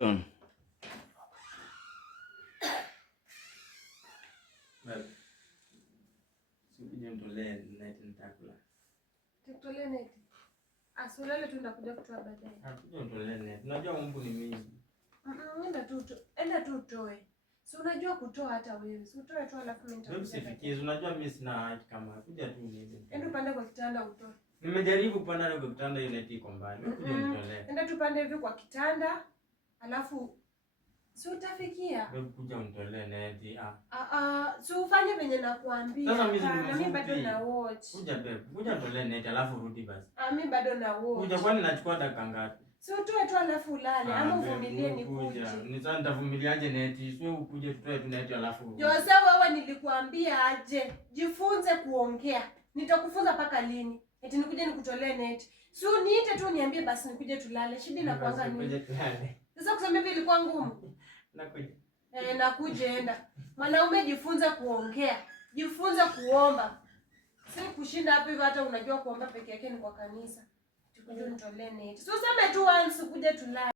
Well, sikuja mtolee net nitakula. Tutolee net. Asulele tu ndakuja kutoa baadaye. Hakuja mtolee net. Unajua mbu ni mingi. Enda tu utoe. Si unajua kutoa hata wewe. Si utoe tu alafu mimi nitakuja. Wewe usifikirie, unajua mimi sina haki kama kuja tu niende. Enda upande kwa kitanda utoe. Nimejaribu kupanda kwa kitanda ile net iko mbali. Wewe kuja mtolee. Enda tu pande hivi kwa kitanda. Alafu si utafikia. Wewe kuja mtolee net. Si ufanye venye nakuambia. Sasa mimi bado na watch. Kuja mtolee net alafu rudi basi. Mimi bado na watch. Kuja kwani nachukua dakika ngapi? Si utoe tu alafu ulale ama uvumilie nikuje. Ni sasa nitavumiliaje neti? Sio ukuje tutoe tu neti alafu. Jose wewe nilikuambia aje. Jifunze kuongea. Nitakufunza paka lini? Eti nikuje nikutolee neti. Si uniite tu niambie basi nikuje tulale. Shida inakuanga nini? Nikuje tulale. Sasa kusema hivi ilikuwa ngumu. Nakuja. Nakuja enda. Mwanaume jifunze kuongea. Jifunze kuomba. Si kushinda hapo hivyo hata unajua kuomba peke yake ni kwa kanisa. Tukuje nitolee neti. Si useme tu once ukuje tulale.